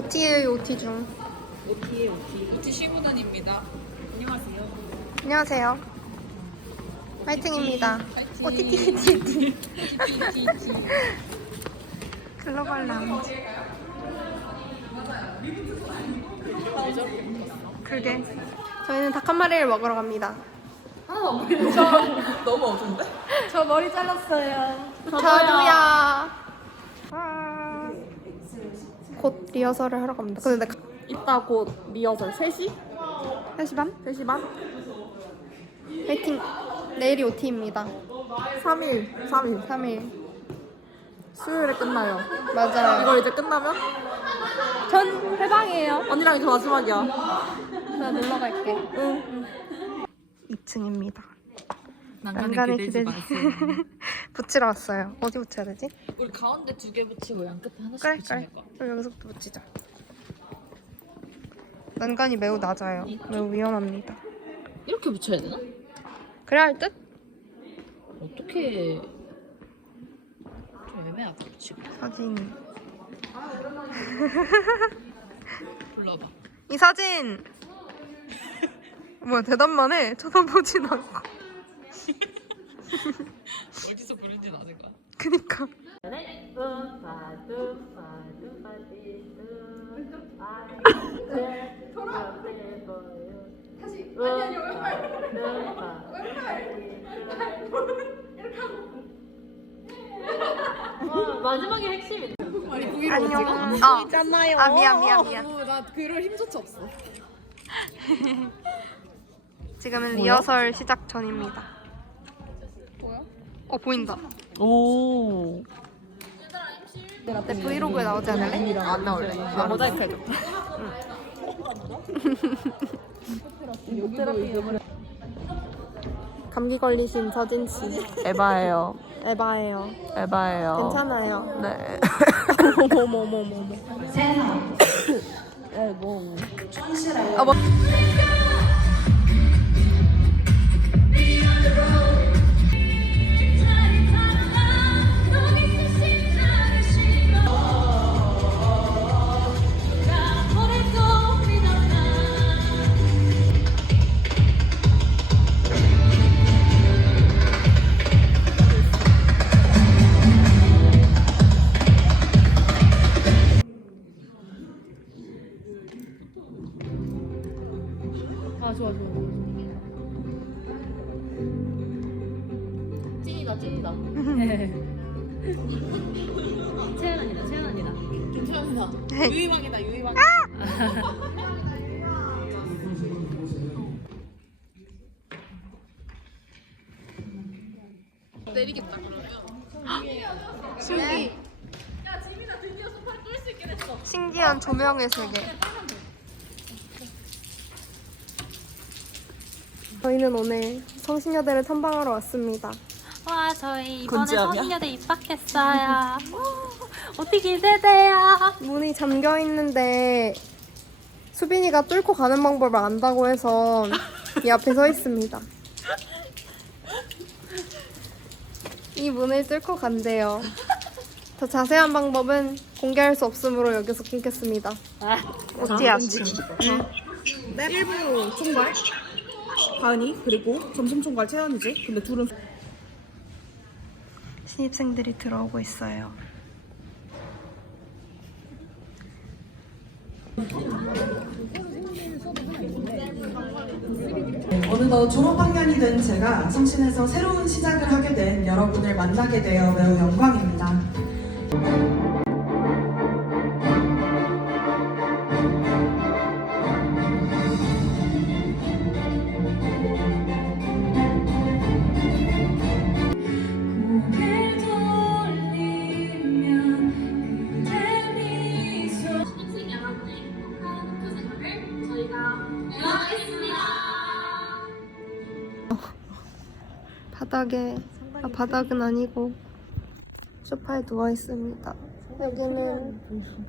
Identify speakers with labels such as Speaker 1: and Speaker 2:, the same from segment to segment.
Speaker 1: OT의 OT 중.
Speaker 2: OT의 OT. OT 시문환입니다. 안녕하세요.
Speaker 1: 안녕하세요. 화이팅입니다.
Speaker 2: 화이팅.
Speaker 1: OTTTT. 글로벌 라운지. 그러게. 저희는 닭 한 마리를 먹으러 갑니다.
Speaker 2: 너무 어두운데?
Speaker 3: 저 머리 잘랐어요.
Speaker 1: 저도야. 곧 리허설을 하러 갑니다. 근데
Speaker 2: 이따 곧 리허설 3시?
Speaker 1: 3시 반?
Speaker 2: 3시 반?
Speaker 1: 화이팅. 내일이 OT입니다.
Speaker 2: 3일.
Speaker 1: 3일.
Speaker 2: 수요일에 끝나요.
Speaker 1: 맞아요.
Speaker 2: 이거 이제 끝나면?
Speaker 3: 전 해방이에요.
Speaker 2: 언니랑 이제 마지막이야.
Speaker 3: 나 놀러 갈게.
Speaker 2: 응.
Speaker 1: 2층입니다.
Speaker 2: 난간에 기대지 마세요.
Speaker 1: 붙이러 왔어요. 어디 붙여야 되지?
Speaker 2: 우리 가운데 2개 붙이고 양끝에 하나씩
Speaker 1: 그래,
Speaker 2: 붙이면
Speaker 1: 그래.
Speaker 2: 될것 같아.
Speaker 1: 그럼 여기서부터 붙이자. 난간이 매우 낮아요. 매우 위험합니다.
Speaker 2: 이렇게 붙여야 되나?
Speaker 1: 그래야 할 듯?
Speaker 2: 어떻게 좀 애매하게 붙이고.
Speaker 1: 사진.
Speaker 2: 불러봐.
Speaker 1: 이 사진! 뭐야, 대답만 해. 쳐다보진 않고.
Speaker 2: 어디서 부른지는 아는 거야.
Speaker 1: 그니까.
Speaker 3: 마지막에 핵심이.
Speaker 1: 안녕.
Speaker 2: 있잖아요.
Speaker 1: 아, 미안.
Speaker 2: 나 그럴 힘조차 없어.
Speaker 1: 지금은 리허설 시작 전입니다. 뭐야? 보인다.
Speaker 2: 오.
Speaker 1: 내 브이로그에 나오지 않을래?
Speaker 2: 안 나올래.
Speaker 1: 모자이크 해줘. 감기 걸리신 서진 씨.
Speaker 2: 에바예요.
Speaker 1: 에바예요.
Speaker 2: 에바예요.
Speaker 1: 괜찮아요.
Speaker 2: 네.
Speaker 1: 어머머머머머.
Speaker 2: 에고.
Speaker 3: 아 좋아. 찐이다. 채연언니다.
Speaker 2: 괜찮아. 유희왕이다 유희왕. 내리겠다 그러면.
Speaker 1: 신기.
Speaker 2: 야 지민아 드디어 소파를 뚫을 수 있게 됐어.
Speaker 1: 신기한 조명의 세계. 저희는 오늘 성신여대를 탐방하러 왔습니다.
Speaker 3: 와 저희 이번에
Speaker 2: 군지함이야?
Speaker 3: 성인여대 입학했어요. 어떻게 기대돼요?
Speaker 1: 문이 잠겨 있는데 수빈이가 뚫고 가는 방법을 안다고 해서 이 앞에 서 있습니다. 이 문을 뚫고 간대요. 더 자세한 방법은 공개할 수 없으므로 여기서 끊겠습니다. 어찌 아침.
Speaker 4: 1부 총괄 가은이 그리고 점심 총괄 채연이지. 근데 둘은
Speaker 1: 신입생들이 들어오고 있어요.
Speaker 5: 어느덧 졸업학년이 된 제가 성신에서 새로운 시작을 하게 된 여러분을 만나게 되어 매우 영광입니다.
Speaker 1: 바닥은 아니고 소파에 누워 있습니다. 여기는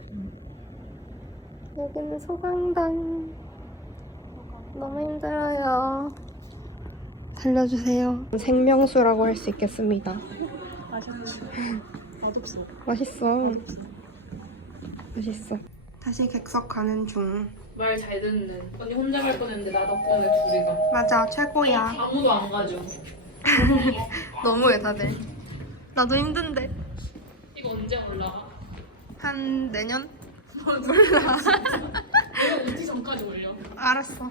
Speaker 1: 소강당. 너무 힘들어요. 살려주세요. 생명수라고 할 수 있겠습니다. 맛있어. 맛있어. 다시 객석 가는 중.
Speaker 2: 말 잘 듣는. 언니 혼자 갈 뻔했는데 나 덕분에 둘이 가.
Speaker 1: 맞아, 최고야.
Speaker 2: 아무도 안 가죠.
Speaker 1: 너무해, 다들. 나도 힘든데.
Speaker 2: 이거 언제 올라가?
Speaker 1: 한 내년? 몰라.
Speaker 2: 이거 오기 전까지 올려.
Speaker 1: 알았어.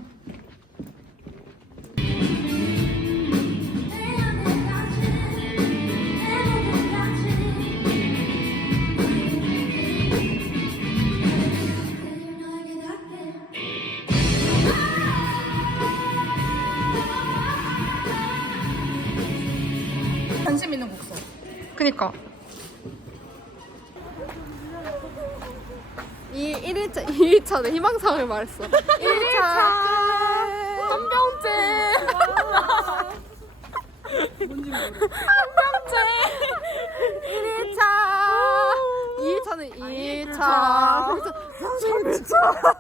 Speaker 4: 관심 있는 곡 써.
Speaker 1: 그니까. 이 1일차는 희망사항을 말했어. 1일차 한 병째.
Speaker 4: 뭔지 모르.
Speaker 1: 한 병째. 1일차. 2일차는 2일차. 3일차.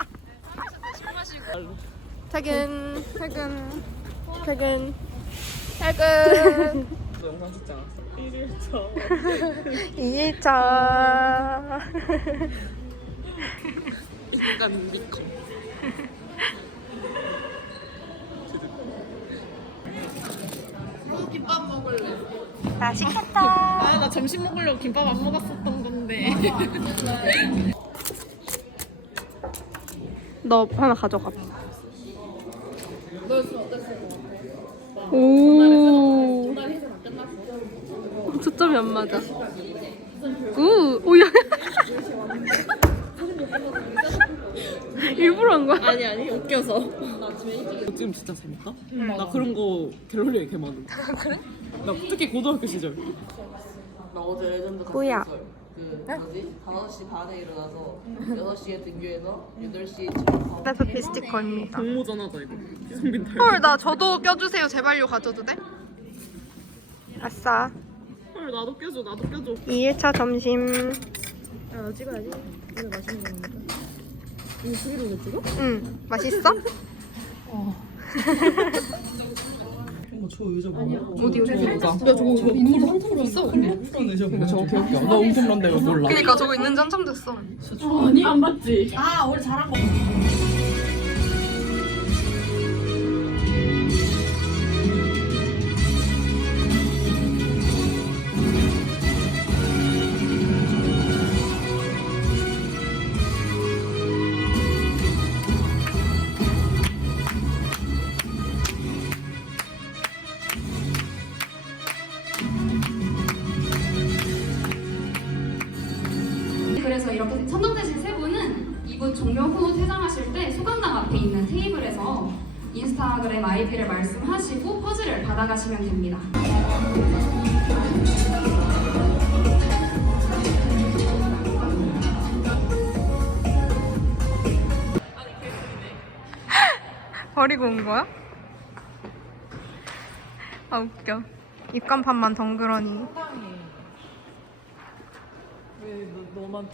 Speaker 1: 퇴근. 퇴근. 퇴근. 퇴근.
Speaker 4: 너 영상 찍지 않았어? 1일차.
Speaker 1: 2일차.
Speaker 4: 인간 미커. 김밥 먹을래.
Speaker 1: 맛있겠다.
Speaker 4: 아, 나 점심 먹으려고 김밥 안 먹었었던 건데.
Speaker 1: 너 하나 가져가. 오. 초점이 안 맞아. 오야. 일부러 한 거야?
Speaker 4: 아니 웃겨서. 지금 진짜 재밌다. 나 그런 거 갤러리에 개 많아. 그래? 나 특히 고등학교 시절.
Speaker 6: 나 어제 레전드
Speaker 1: 뭐야?
Speaker 6: 갔었어요. 그 뭐지? 5시 반에 일어나서 6시에 등교해서 8시에 집에 가고
Speaker 1: FP 스티커입니다.
Speaker 4: 공모전 하자 이거. 성빈 닮.
Speaker 1: 헐, 나 저도 껴주세요. 제발요. 가져도 돼? 아싸.
Speaker 4: 헐 나도 껴줘.
Speaker 1: 2일차 점심.
Speaker 4: 야, 나 찍어야지. 이거 맛있는 거니까. 이거 브이로그 찍어?
Speaker 1: 응. 맛있어?
Speaker 6: 저 의자 봐.
Speaker 1: 어디 어디?
Speaker 4: 그러니까. 야 저거 이거 한참 있어. 그러니까 저거 기억이야. 나 웅큼런데 왜 몰라?
Speaker 1: 그니까 저거 있는 지 한참 됐어.
Speaker 2: 아니 안 봤지.
Speaker 6: 아, 우리 잘한 거.
Speaker 7: 그래서 이렇게 선정되신 세 분은 이분 종료 후 퇴장하실 때 소강당 앞에 있는 테이블에서 인스타그램 아이디를 말씀하시고 퍼즐을 받아가시면 됩니다.
Speaker 1: 버리고 온 거야? 아 웃겨. 입간판만 덩그러니.
Speaker 4: 왜 너만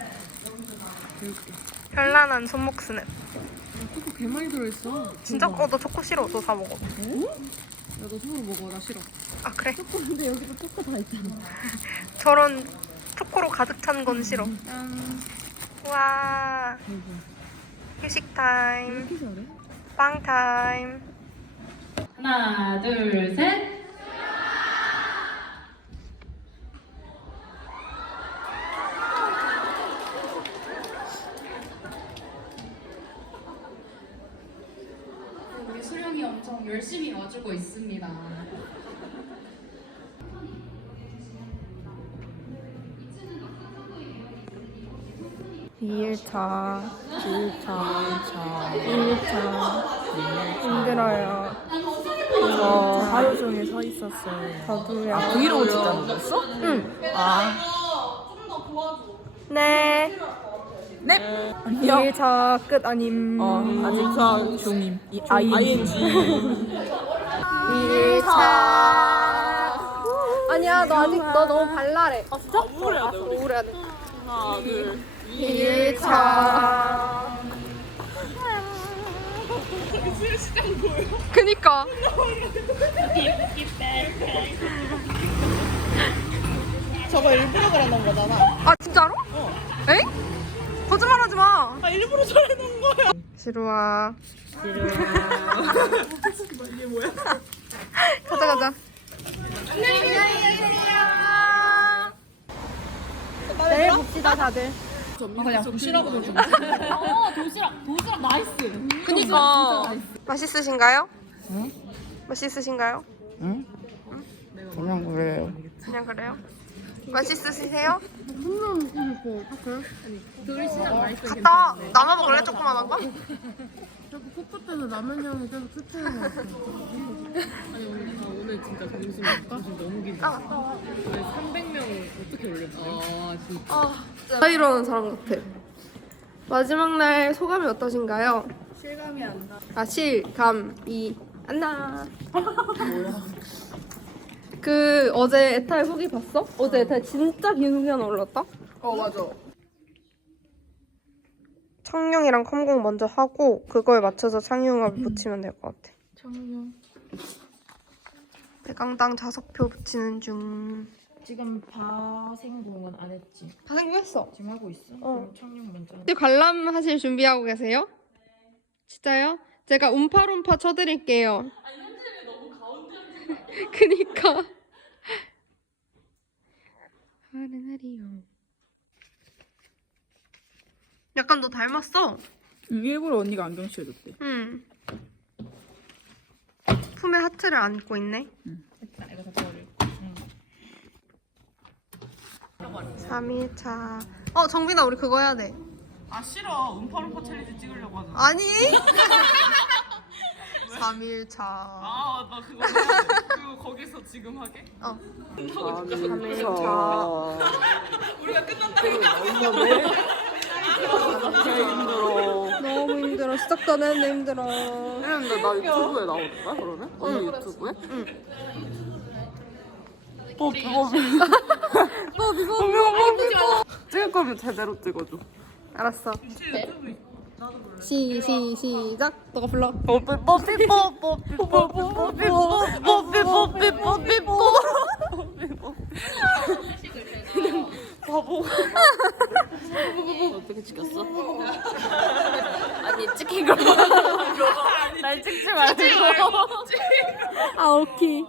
Speaker 1: 현란한 손목 스냅.
Speaker 4: 초코 개 많이 들어있어.
Speaker 1: 진짜 너 초코 싫어. 너 다 먹어.
Speaker 4: 야너 손으로 먹어. 나 싫어.
Speaker 1: 아 그래?
Speaker 4: 근데 여기도 초코 다 있잖아.
Speaker 1: 저런 초코로 가득 찬 건 싫어. 와. 휴식 타임.
Speaker 4: 이렇게 잘해?
Speaker 1: 빵 타임.
Speaker 2: 하나 둘 셋.
Speaker 7: 우리 수령이 엄청 열심히 와주고 있습니다.
Speaker 1: 2일차, 1일차 힘들어요.
Speaker 4: 저 하루 종일 서 있었어요.
Speaker 1: 저도요.
Speaker 4: 브이로그 찍자는 거였어?
Speaker 1: 응.
Speaker 4: 아.
Speaker 1: 네.
Speaker 4: 네. 안녕.
Speaker 1: 2일차 끝 아님.
Speaker 4: 아직사 중임. ING.
Speaker 1: 2일차. 아니야, 너 아직 너 너무 발랄해.
Speaker 4: 아 진짜? 우울해야 돼. 우리.
Speaker 1: 우울해야 돼.
Speaker 4: 하나 둘.
Speaker 1: 2일차. 그니까.
Speaker 4: 저거 일부러 그러는 거잖아.
Speaker 1: 아 진짜로? 에이? 거짓말하지 마. 지루아.
Speaker 4: 이게 뭐야?
Speaker 1: 가자. 내일 봅시다 다들.
Speaker 4: 그냥 도시락으로 좀.
Speaker 3: 도시락 나이스.
Speaker 1: 그니까. 맛있으신가요? 응? 맛있으신가요?
Speaker 8: 그냥 그래요.
Speaker 1: 그냥 그래요? 맛있으세요? 갔다 나만 먹을래? 조그만한 거?
Speaker 8: 코끝에서 라면 향이 계속 스치는 것 같아.
Speaker 4: 아니 오늘 진짜 점심 너무 기대돼. 오늘 300명 어떻게 올렸지? 아 진짜.
Speaker 1: 이러는 사람 같아. 마지막 날 소감이 어떠신가요? 실감이 안 나. 실감이 안 나. 그 어제 에탈 후기 봤어? 어제 에탈 진짜 긴 후기 하나 올랐다?
Speaker 6: 맞아.
Speaker 1: 청룡이랑 컴공 먼저 하고 그거에 맞춰서 창유응합을 붙이면 될 것 같아.
Speaker 8: 청룡.
Speaker 1: 대강당 자석표 붙이는 중.
Speaker 8: 지금 바생공은 안 했지?
Speaker 1: 다 생각했어.
Speaker 8: 지금 하고 있어?
Speaker 1: 어.
Speaker 8: 그럼 청룡 먼저.
Speaker 1: 이제 관람 하실 준비하고 계세요? 진짜요? 제가 움파룸파 쳐드릴게요. 아니 현진이 너무 가운데 그니까. 약간 너 닮았어.
Speaker 4: 일부러 언니가 안경 씌워줬대.
Speaker 1: 응. 품에 하트를 안고 있네.
Speaker 8: 됐다, 이거 다 버리고.
Speaker 1: 3일차. 정빈아 우리 그거 해야 돼.
Speaker 4: 아 싫어. 음파룸파 챌린지 찍으려고 하잖아.
Speaker 1: 아니. 3일차.
Speaker 4: 나 그거 해야 돼. 그리고 거기서 지금 하게?
Speaker 1: 3일차.
Speaker 4: 우리가 끝난다고. 힘들어.
Speaker 1: 너무 힘들어. 시작도 안 했는데 힘들어.
Speaker 4: 근데 나 유튜브에 나올까 그러면? 언니 유튜브에?
Speaker 1: 응.
Speaker 4: 찍을 거면 제대로 찍어줘.
Speaker 1: 알았어. 시작. 너가 불러.
Speaker 6: 어떻게 찍었어?
Speaker 3: 아니 찍힌 걸 날 찍지 말고.
Speaker 1: 오케이.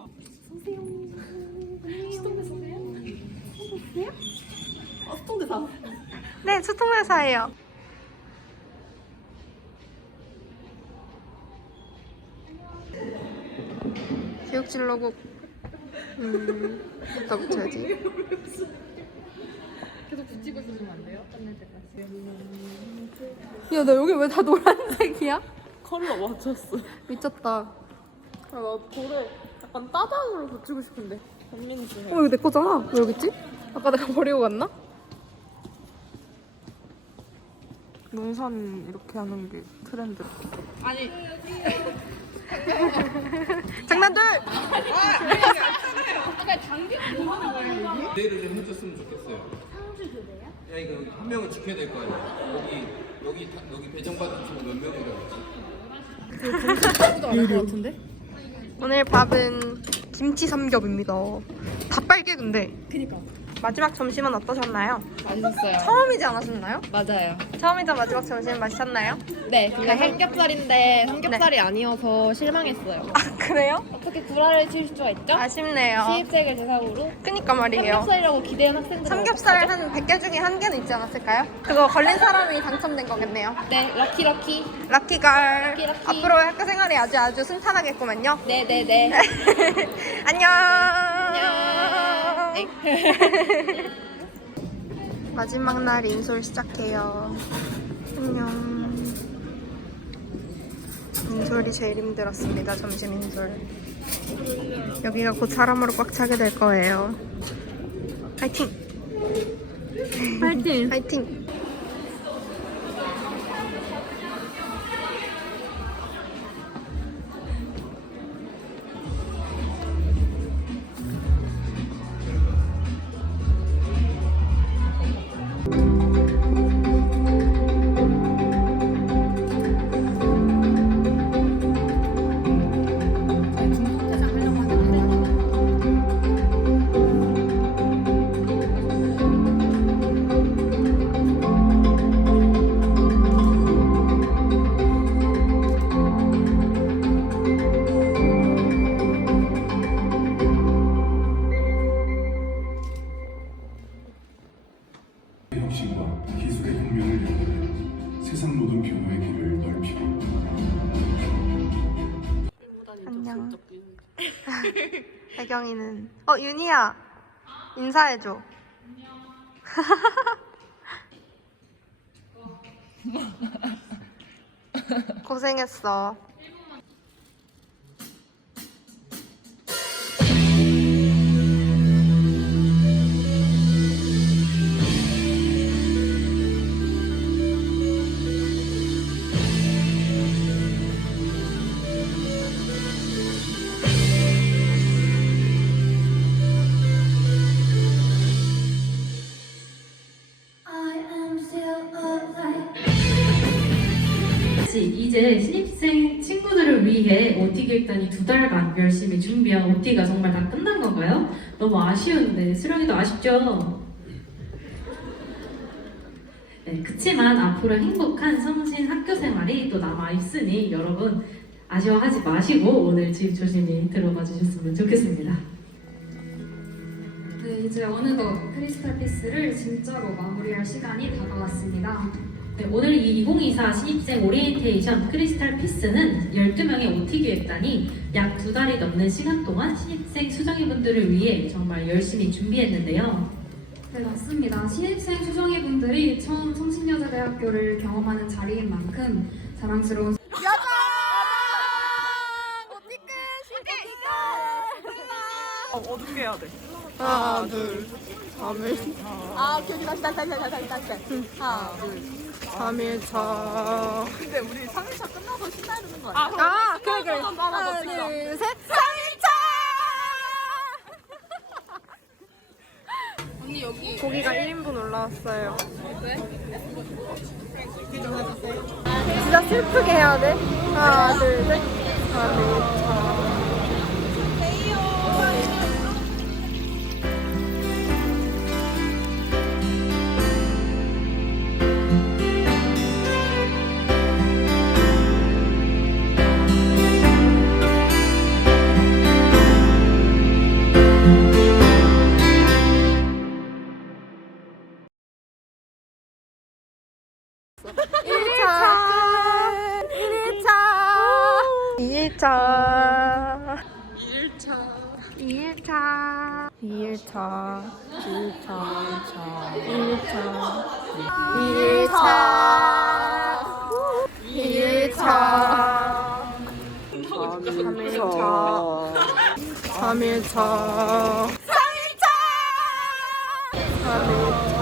Speaker 6: 수통대사.
Speaker 1: 네, 수통회사예요. 교육진로국. 어디다 붙여야지?
Speaker 2: 계속 붙이고 있으시면 안 돼요? 끝날 때까지.
Speaker 1: 야, 나 여기 왜 다 노란색이야?
Speaker 4: 컬러 맞췄어.
Speaker 1: 미쳤다.
Speaker 4: 나 돌에 약간 따당으로 붙이고 싶은데. 현민지 해.
Speaker 1: 이거 내 거잖아. 왜 여기 있지? 아까 내가 버리고 갔나?
Speaker 4: 눈산 이렇게 하는 게 트렌드.
Speaker 1: 장난들!
Speaker 9: 교대를 좀 해줬으면 좋겠어요. 야 이거 여기 한 명은 지켜야 될 거 아니야. 여기 배정받은 친구 몇 명이라고.
Speaker 1: 오늘 밥은 김치 삼겹입니다. 다 빨개 근데.
Speaker 2: 그니까.
Speaker 1: 마지막 점심은 어떠셨나요?
Speaker 2: 맛있었어요.
Speaker 1: 처음이지 않았었나요?
Speaker 2: 맞아요.
Speaker 1: 처음이자 마지막 점심 맛있었나요?
Speaker 2: 네, 근데 삼겹살인데 삼겹살이 아니어서 실망했어요.
Speaker 1: 그래요?
Speaker 2: 어떻게 구라를 칠 수가 있죠?
Speaker 1: 아쉽네요.
Speaker 2: 시입생을 대상으로
Speaker 1: 그니까 말이에요.
Speaker 2: 삼겹살이라고 기대한 학생들
Speaker 1: 삼겹살 한 100개 중에 한 개는 있지 않았을까요? 그거 걸린 사람이 당첨된 거겠네요.
Speaker 2: 네, 럭키.
Speaker 1: 럭키걸.
Speaker 2: 럭키.
Speaker 1: 앞으로의 학교 생활이 아주 순탄하겠구만요.
Speaker 2: 네네네.
Speaker 1: 안녕.
Speaker 2: 네.
Speaker 1: 마지막 날 인솔 시작해요. 안녕. 인솔이 제일 힘들었습니다. 점심 인솔. 여기가 곧 사람으로 꽉 차게 될 거예요. 파이팅! 파이팅! 파이팅! 배경이는 윤희야 인사해줘. 고생했어.
Speaker 3: 이제 신입생 친구들을 위해 OT 기획단이 2달간 열심히 준비한 OT가 정말 다 끝난 건가요? 너무 아쉬운데 수령이도 아쉽죠? 네, 그치만 앞으로 행복한 성신 학교 생활이 또 남아있으니 여러분 아쉬워하지 마시고 오늘 집 조심히 들어가 주셨으면 좋겠습니다.
Speaker 7: 네, 이제 어느덧 크리스탈 피스를 진짜로 마무리할 시간이 다가왔습니다.
Speaker 3: 네, 오늘 이 2024 신입생 오리엔테이션 크리스탈 피스는 12명의 OT 기획단이 약 2달이 넘는 시간 동안 신입생 수정이분들을 위해 정말 열심히 준비했는데요.
Speaker 7: 네, 맞습니다. 신입생 수정이분들이 처음 성신여자대학교를 경험하는 자리인 만큼 자랑스러운
Speaker 8: 어둡게 해야 돼.
Speaker 1: 하나 둘 3일
Speaker 8: 오케이. 다시. 하나, 둘.
Speaker 1: 3일차.
Speaker 8: 근데 우리 3일차 끝나서 신나야 되는 거 아니야?
Speaker 1: 그래. 하나 둘 셋. 3일차.
Speaker 8: 언니 여기.
Speaker 1: 고기가 1인분 올라왔어요. 진짜 슬프게 해야 돼. 하나 둘 셋. 3일차. 삼일차.